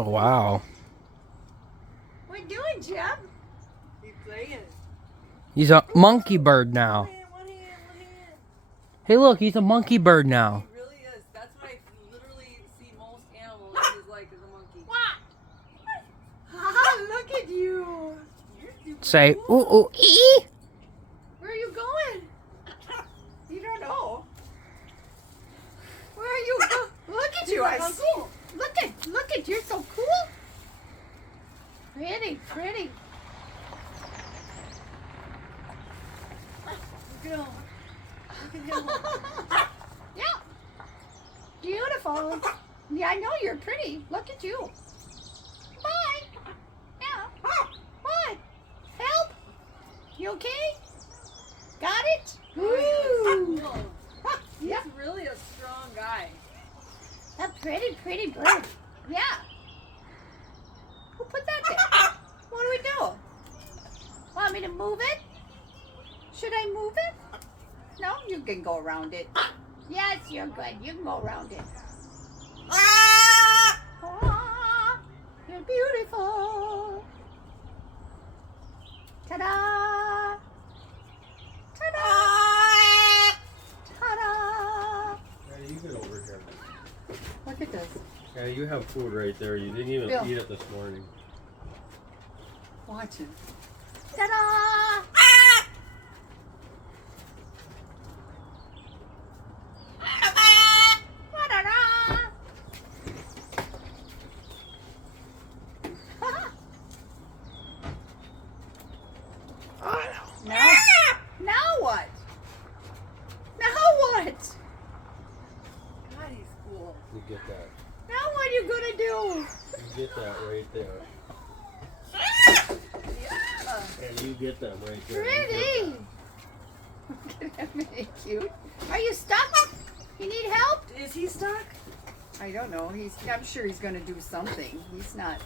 Oh, wow. What you doing, Jeb? He's playing. He's a monkey bird now. One hand. Hey, look, he's a monkey bird now. He really is. That's what I literally see most animals is like as a monkey. Haha, look at you. You're super Say, cool. ooh, ooh, ee. Where are you going? You don't know. Where are you going? Look at you. I see. Cool. Look at, you're so cool. Pretty. Look at him. Yeah. Beautiful. Yeah, I know you're pretty. Look at you. Bye. Yeah. What? Help? You okay? Got it? Woo. Cool. He's Yeah. really a strong guy. A pretty bird. Yeah. Who put that there? What do we do? Want me to move it? Should I move it? No, you can go around it. Yes, you're good. You can go around it. Ah, you're beautiful. Ta-da! Ta-da! Ta-da! Yeah, you get over here. Look at this. Yeah, you have food right there. You didn't even Bill. eat it this morning. Watch it. Ta-da! Ta-da-da! Now, now what? Now what? God, he's cool. You get that. Now what are you gonna do? You get that right there. Yeah. And you get them right there. Pretty. Look at him, ain't cute. Are you stuck? You need help? Is he stuck? I don't know. I'm sure he's gonna do something. He's not